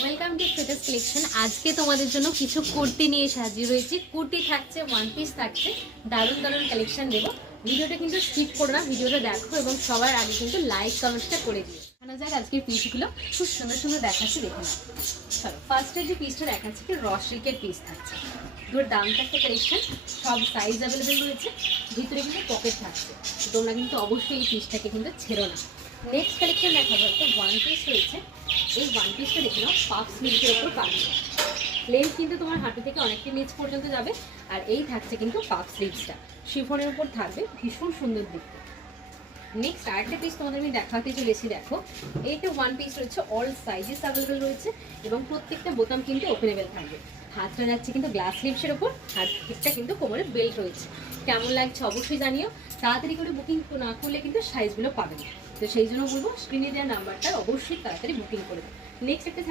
Welcome to ফিটেস collection. আজকে তোমাদের জন্য কিছু কুর্তি নিয়ে সাজিয়ে রয়েছি। কুর্তি থাকছে, ওয়ান পিস থাকছে, দারুণ দারুণ কালেকশন দেবো। ভিডিওটা কিন্তু স্কিপ করো না, ভিডিওটা দেখো এবং সবার আগে কিন্তু লাইক কমেন্টটা করে দিও। এখানে যাক আজকের পিসগুলো খুব সুন্দর সুন্দর দেখাচ্ছি, দেখে নাও। চলো ফার্স্টের যে পিসটা দেখাচ্ছি কি রসরিকের পিস থাকছে। এগুলোর দামটা একটা কালেকশন, সব সাইজ অ্যাভেলেবেল রয়েছে, ভিতরে কিন্তু পকেট থাকছে। তোমরা কিন্তু অবশ্যই এই পিসটাকে কিন্তু ছেড়ো না। নেক্সট কালেকশন দেখাবো, একটা ওয়ান পিস রয়েছে। এই ওয়ান পিসটা দেখে নাও, পাফ স্লিভসের ওপর পাচ্ছে। লেন্থ কিন্তু তোমার হাঁটু থেকে অনেকটা নিচ পর্যন্ত যাবে। আর এই থাকছে কিন্তু পাফ স্লিভসটা শিফনের উপর থাকবে, ভীষণ সুন্দর দেখতে। নেক্সট আরেকটা পিস তোমাদের আমি দেখাতে চলেছি, দেখো এইটা ওয়ান পিস রয়েছে, অল সাইজেস অ্যাভেলেবেল রয়েছে এবং প্রত্যেকটা বোতাম কিন্তু ওপেনেবল থাকবে। হাতটা যাচ্ছে কিন্তু গ্লাস স্লিভসের ওপর, আর একটা কিন্তু কোমরে বেল্ট রয়েছে। কেমন লাগছে অবশ্যই জানিও। তাড়াতাড়ি করে বুকিং না করলে কিন্তু সাইজগুলো পাবে না, তো সেই জন্য বলবো স্ক্রিনে দেওয়া নাম্বারটা অবশ্যই তাড়াতাড়ি বুকিং করে দেবে। নেক্সট একটা